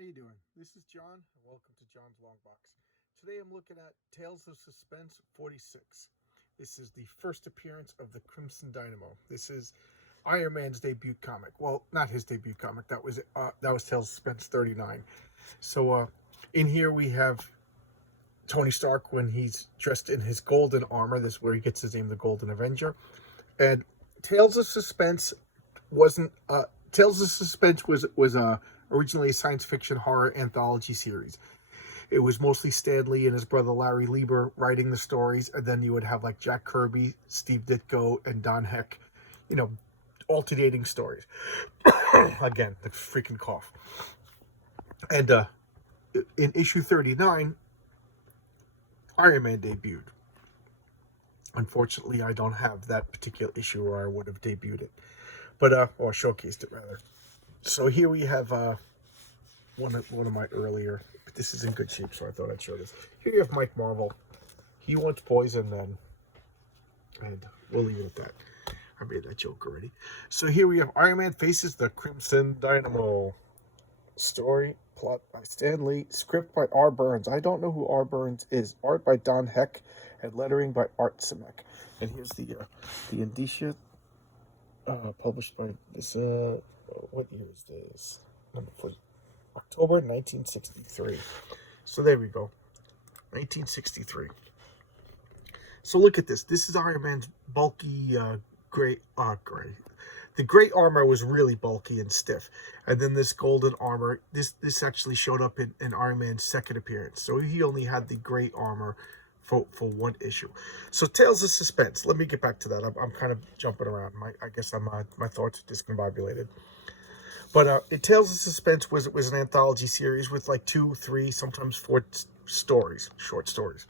How you doing? This is John, and welcome to John's Long Box. Today I'm looking at Tales of Suspense 46. This is the first appearance of the Crimson Dynamo. This is Iron Man's debut comic. Well, not his debut comic. That was Tales of Suspense 39. So in here we have Tony Stark when he's dressed in his golden armor. This is where he gets his name, the Golden Avenger. And Tales of Suspense wasn't. Tales of Suspense was originally a science fiction horror anthology series. It was mostly Stan Lee and his brother Larry Lieber writing the stories, and then you would have like Jack Kirby, Steve Ditko, and Don Heck, alternating stories. Again, the freaking cough. And in issue 39, Iron Man debuted. Unfortunately, I don't have that particular issue, or I would have debuted it, but or showcased it rather. So here we have one of my earlier, but this is in good shape, so I thought I'd show this. Here you have Mike Marvel. He wants poison, then, and we'll leave it at that. I made that joke already. So here we have Iron Man faces the Crimson Dynamo. Story, plot by Stan Lee, script by R. Burns. I don't know who R. Burns is. Art by Don Heck, and lettering by Art Simek. And here's the indicia, published by this. What year is this? Number 4, October 1963. So there we go, 1963. So look at this. This is Iron Man's bulky gray. The gray armor was really bulky and stiff, and then this golden armor. This actually showed up in Iron Man's second appearance. So he only had the gray armor for one issue. So Tales of Suspense. Let me get back to that. I'm kind of jumping around. I guess my thoughts are discombobulated. But Tales of Suspense was an anthology series with like 2, 3, sometimes 4 stories, short stories.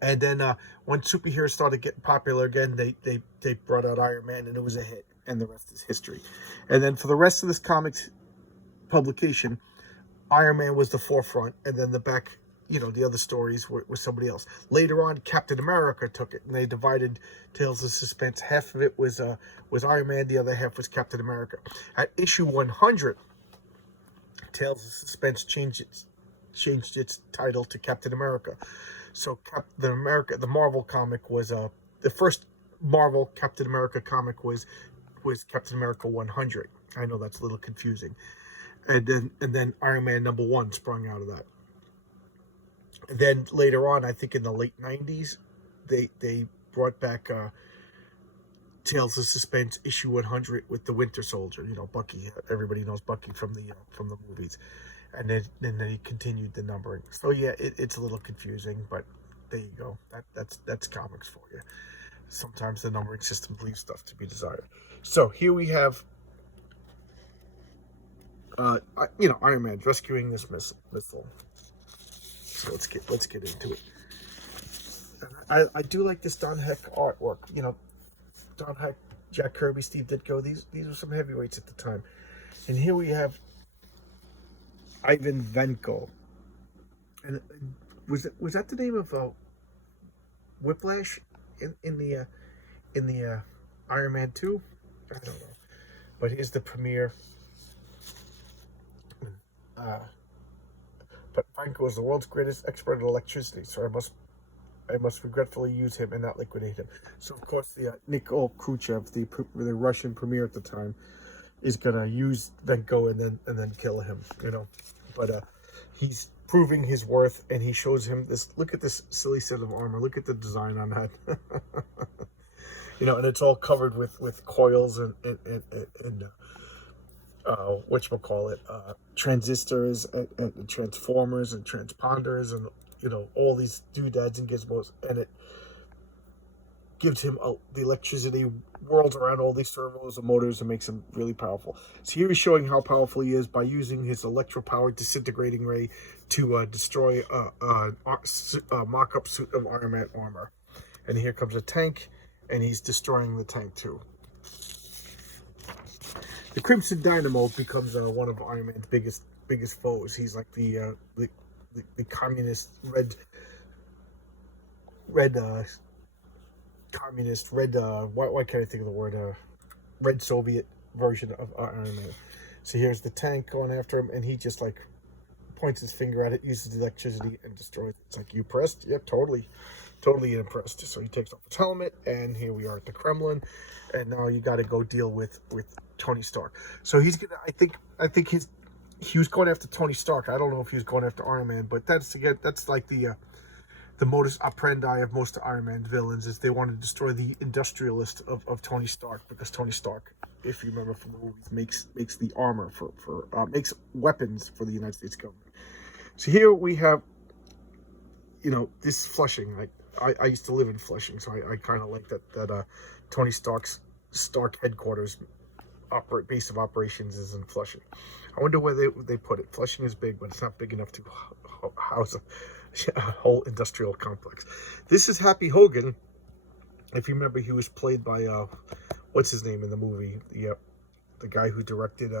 And then when superheroes started getting popular again, they brought out Iron Man, and it was a hit, and the rest is history. And then for the rest of this comics publication, Iron Man was the forefront, and then the back, the other stories were somebody else. Later on, Captain America took it, and they divided Tales of Suspense. Half of it was Iron Man, the other half was Captain America. At issue 100, Tales of Suspense changed its title to Captain America. So Captain America, the Marvel comic, was the first Marvel Captain America comic was Captain America 100. I know that's a little confusing. And then Iron Man #1 sprung out of that. And then later on, I think in the late 90s, they brought back Tales of Suspense issue 100 with the Winter Soldier. Bucky. Everybody knows Bucky from the movies. And then he continued the numbering. So yeah, it's a little confusing, but there you go. That's comics for you. Sometimes the numbering system leaves stuff to be desired. So here we have, Iron Man rescuing this missile. So let's get into it. And I do like this Don Heck artwork. Don Heck, Jack Kirby, Steve Ditko. These were some heavyweights at the time. And here we have Ivan Vanko. And was that the name of Whiplash in the Iron Man 2? I don't know. But here's the premiere. But Vanko is the world's greatest expert in electricity, so I must regretfully use him and not liquidate him. So of course the Nikol Khrushchev, the Russian premier at the time, is gonna use Vanko and then kill him. But he's proving his worth, and he shows him this. Look at this silly set of armor. Look at the design on that. And it's all covered with coils and whatchamacallit, transistors and transformers and transponders and all these doodads and gizmos, and it gives him the electricity, whirls around all these servos and motors and makes him really powerful. So here he's showing how powerful he is by using his electro-powered disintegrating ray to destroy a mock-up suit of Iron Man armor. And here comes a tank, and he's destroying the tank too. The Crimson Dynamo becomes one of Iron Man's biggest foes. He's like the communist why can't I think of the word, red Soviet version of Iron Man. So here's the tank going after him, and he just like points his finger at it, uses the electricity, and destroys it. It's like, you pressed? Yep, totally impressed. So he takes off his helmet, and here we are at the Kremlin, and now you got to go deal with Tony Stark. So he's gonna. I think he was going after Tony Stark. I don't know if he was going after Iron Man, but that's like the modus operandi of most of Iron Man's villains, is they want to destroy the industrialist of Tony Stark, because Tony Stark, if you remember from the movies, makes the armor makes weapons for the United States government. So here we have, this Flushing. I used to live in Flushing, so I kind of like that Tony Stark headquarters base of operations is in Flushing. I wonder where they put it. Flushing is big, but it's not big enough to house a whole industrial complex. This is Happy Hogan. If you remember, he was played by what's his name in the movie? The guy who directed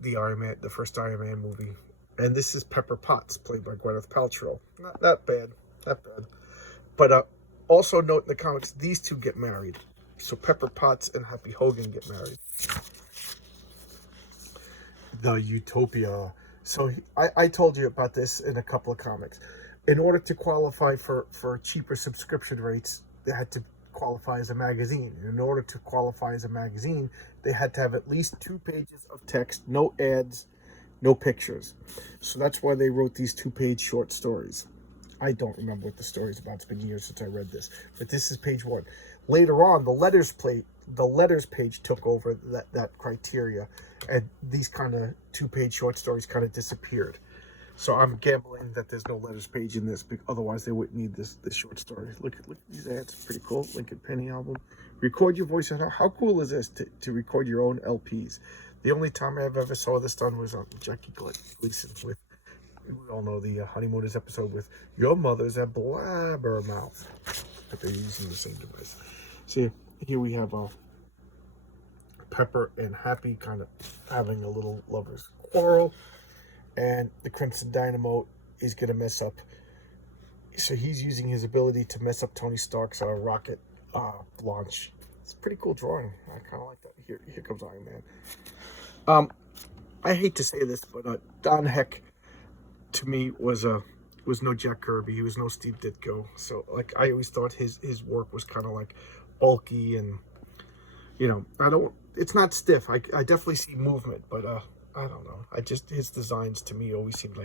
the first Iron Man movie. And this is Pepper Potts, played by Gwyneth Paltrow. Not bad. But also note in the comics, these two get married. So Pepper Potts and Happy Hogan get married. The Utopia. So I told you about this in a couple of comics. In order to qualify for cheaper subscription rates, they had to qualify as a magazine. And in order to qualify as a magazine, they had to have at least 2 pages of text, no ads, no pictures. So that's why they wrote these 2-page short stories. I don't remember what the story's about. It's been years since I read this. But this is page 1. Later on, the letters page took over that criteria, and these kind of 2-page short stories kind of disappeared. So I'm gambling that there's no letters page in this, otherwise they wouldn't need this short story. Look at these ads, pretty cool. Lincoln Penny album. Record your voice. How cool is this to record your own LPs? The only time I've ever saw this done was on Jackie Gleason with, we all know the Honeymooners episode with Your Mother's a Blabbermouth. But they're using the same device. See, here we have Pepper and Happy kind of having a little lover's quarrel. And the Crimson Dynamo is going to mess up. So he's using his ability to mess up Tony Stark's rocket launch. It's a pretty cool drawing. I kind of like that. Here comes Iron Man. I hate to say this, but Don Heck, to me, was no Jack Kirby. He was no Steve Ditko. So, I always thought his work was kind of bulky and, it's not stiff. I definitely see movement, but I don't know. His designs to me always seemed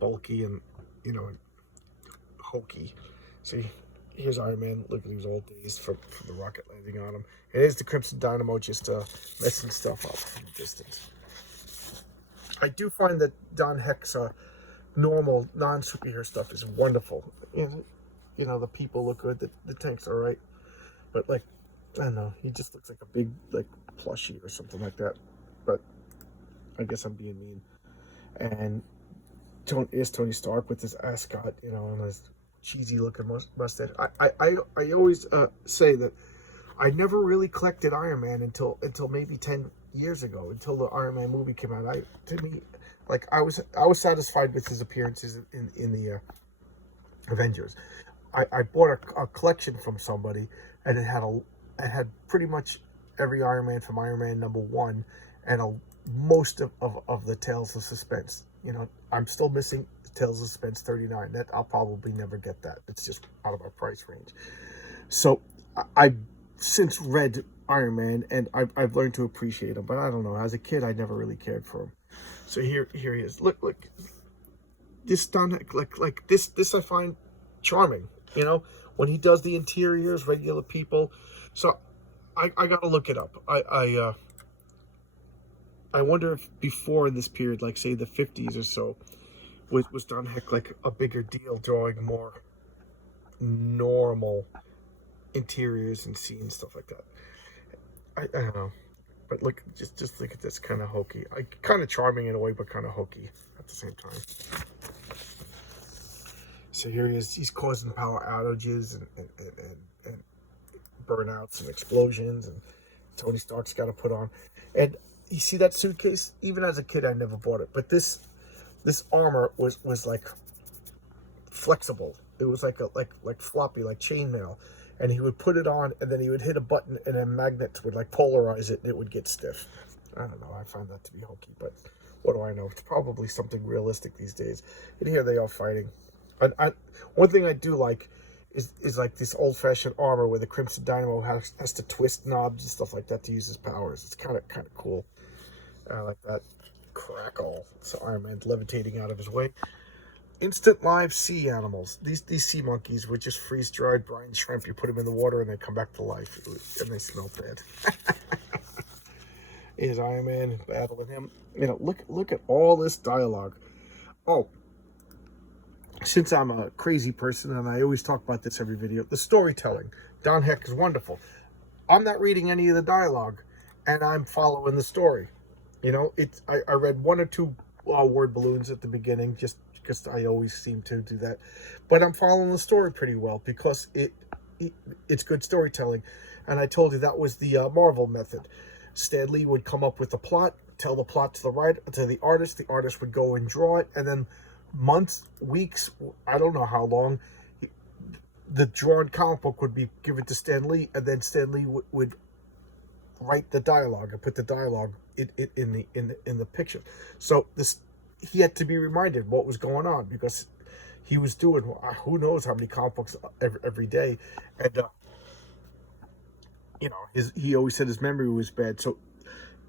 bulky and, hokey. See, here's Iron Man. Look at these old days from the rocket landing on him. And here's the Crimson Dynamo just messing stuff up from a distance. I do find that Don Heck's normal non-superhero stuff is wonderful. The people look good. The tank's all right. But I don't know. He just looks like a big plushie or something like that. But I guess I'm being mean. And Tony Stark with his ascot, and his cheesy looking mustache. I always say that I never really collected Iron Man until maybe 10 years ago, until the Iron Man movie came out. I was satisfied with his appearances in the Avengers. I bought a collection from somebody, and it had pretty much every Iron Man from Iron Man #1 and most of the Tales of Suspense. I'm still missing Tales of Suspense 39. That I'll probably never get that. It's just out of our price range. So I've since read Iron Man, and I've learned to appreciate him. But I don't know. As a kid, I never really cared for him. So here he is. Look. This done like this I find charming. When he does the interiors, regular people. So I gotta look it up. I wonder if before this period, say the 50s or so, was Don Heck a bigger deal, drawing more normal interiors and scenes, stuff like that. I don't know, but look, just look at this, kind of hokey, kind of charming in a way, but kind of hokey at the same time. So here he is. He's causing power outages and burnouts and explosions, and Tony Stark's got to put on. And you see that suitcase? Even as a kid, I never bought it. But this armor was flexible. It was like floppy, like chainmail. And he would put it on, and then he would hit a button, and then magnets would polarize it, and it would get stiff. I don't know. I find that to be hokey, but what do I know? It's probably something realistic these days. And here they are fighting. One thing I do like is like this old-fashioned armor where the Crimson Dynamo has to twist knobs and stuff like that to use his powers. It's kind of cool. I like that. Crackle. So Iron Man's levitating out of his way. Instant live sea animals. These sea monkeys were just freeze-dried brine shrimp. You put them in the water and they come back to life, and they smell bad. Is Iron Man battling him? You know, look at all this dialogue. Oh, since I'm a crazy person and I always talk about this every video, the storytelling. Don Heck is wonderful. I'm not reading any of the dialogue, and I'm following the story. You know, I read one or two word balloons at the beginning, just because I always seem to do that. But I'm following the story pretty well because it's good storytelling. And I told you that was the Marvel method. Stan Lee would come up with a plot, tell the plot to the artist would go and draw it, and then months, weeks, I don't know how long, the drawn comic book would be given to Stan Lee, and then Stan Lee would write the dialogue and put the dialogue in the picture. So he had to be reminded what was going on because he was doing who knows how many comic books every day, and you know, he always said his memory was bad. So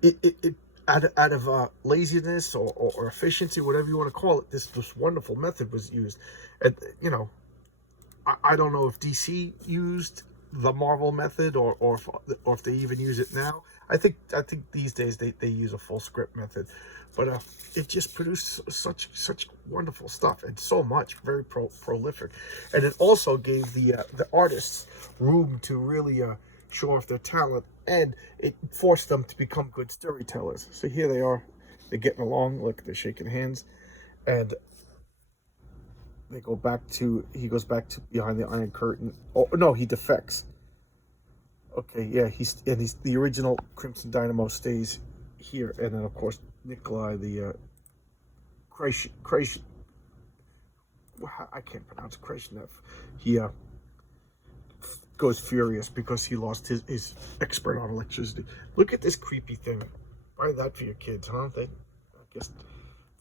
it out of laziness or efficiency, whatever you want to call it, this wonderful method was used. And you know, I don't know if DC used the Marvel method or if they even use it now. I think these days they use a full script method, but it just produced such wonderful stuff and so much, very prolific, and it also gave the artists room to really show off their talent, and it forced them to become good storytellers. So here they are, they're getting along. Look, they're shaking hands, and he goes back to behind the Iron Curtain. Oh no, he defects. Okay, yeah, he's the original Crimson Dynamo stays here, and then of course Nikolai, the Kresh, I can't pronounce Kreshnev. He goes furious because he lost his expert on electricity. Look at this creepy thing. Buy that for your kids, huh? I guess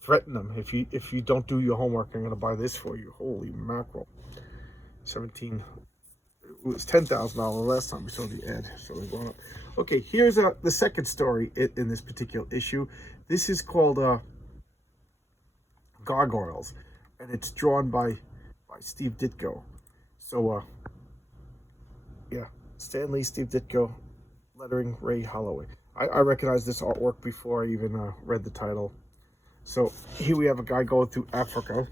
threaten them. If you don't do your homework, I'm gonna buy this for you. Holy mackerel. 17. It was $10,000 last time we saw the ad, so they're going up. Okay, here's the second story in this particular issue. This is called Gargoyles, and it's drawn by Steve Ditko. So yeah, Stan Lee, Steve Ditko, lettering Ray Holloway. I recognized this artwork before I even read the title. So here we have a guy going through Africa.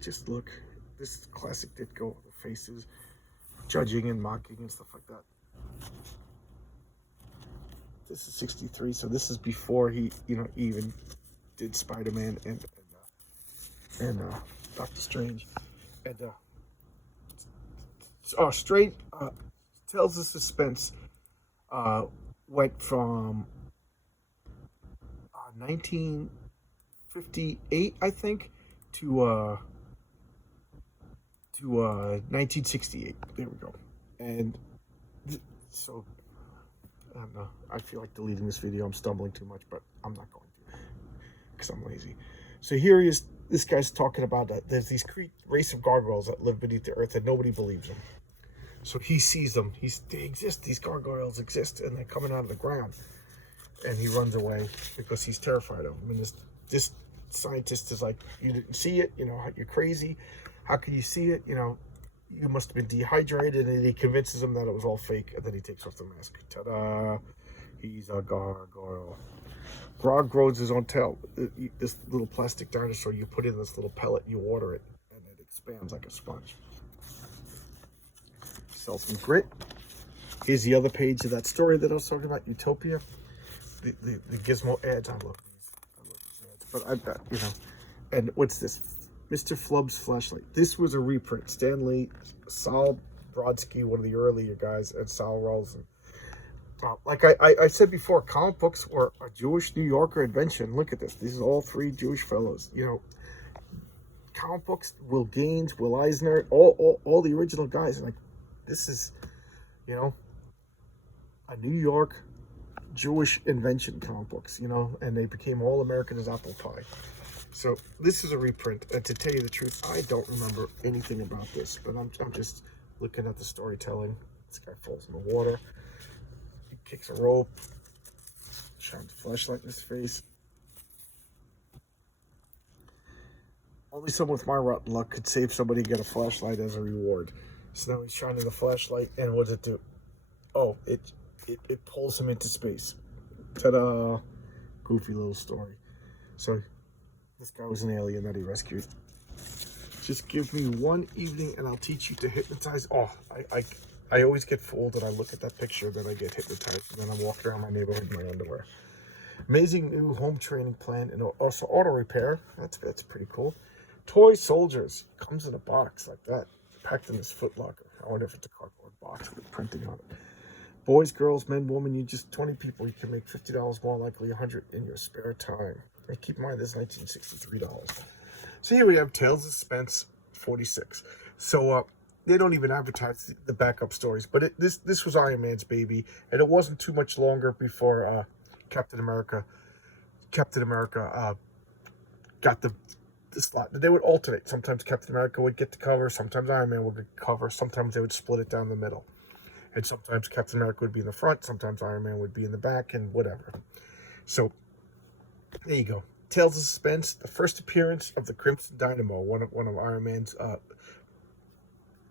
Just look, this is classic Ditko. The faces, judging and mocking and stuff like that. This is 63, so this is before he even did Spider-Man and Doctor Strange. And Strange tells the Suspense went from 1958, I think, to 1968. There we go. And so I feel like deleting this video. I'm stumbling too much, but I'm not going to because I'm lazy. So here he is. This guy's talking about that there's these race of gargoyles that live beneath the earth and nobody believes him. So he sees them. They exist. These gargoyles exist, and they're coming out of the ground. And he runs away because he's terrified of them. And this scientist is like, "You didn't see it. You know, you're crazy. How can you see it? You know, you must have been dehydrated." And he convinces him that it was all fake. And then he takes off the mask. Ta-da! He's a gargoyle. Grog grows his own tail. This little plastic dinosaur, you put in this little pellet, you water it, and it expands like a sponge. Sell some grit. Here's the other page of that story that I was talking about, Utopia. The Gizmo ads. I love these ads. But I bet, you know. And what's this? Mr. Flub's flashlight. This was a reprint. Stan Lee, Sal Brodsky, one of the earlier guys, and Sal Rolson. Like I said before, comic books were a Jewish New Yorker invention. Look at this. These are all three Jewish fellows. You know, comic books, Will Gaines, Will Eisner, all the original guys. Like, this is, you know, a New York Jewish invention comic books, you know, and they became all American as apple pie. So this is a reprint, and to tell you the truth, I don't remember anything about this, but I'm just looking at the storytelling. This guy falls in the water, he kicks a rope, shines a flashlight in his face. Only someone with my rotten luck could save somebody and get a flashlight as a reward. So now he's shining the flashlight, and what does it do? Oh, it pulls him into space. Ta-da! Goofy little story. So this guy was an alien that he rescued. Just give me one evening and I'll teach you to hypnotize. Oh, I always get fooled and I look at that picture, then I get hypnotized, and then I'm walking around my neighborhood in my underwear. Amazing new home training plan and also auto repair. That's pretty cool. Toy soldiers. Comes in a box like that, packed in this Foot Locker. I wonder if it's a cardboard box with printing on it. Boys, girls, men, women, you just 20 people. You can make $50 more, likely 100 in your spare time. And keep in mind, this is $1963. So here we have Tales of Suspense 46. So they don't even advertise the backup stories, but this was Iron Man's baby, and it wasn't too much longer before Captain America got the slot. They would alternate. Sometimes Captain America would get the cover, sometimes Iron Man would get the cover, sometimes they would split it down the middle. And sometimes Captain America would be in the front, sometimes Iron Man would be in the back, and whatever. So, there you go. Tales of Suspense, the first appearance of the Crimson Dynamo, one of Iron Man's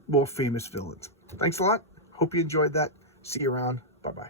more famous villains. Thanks a lot. Hope you enjoyed that. See you around. Bye-bye.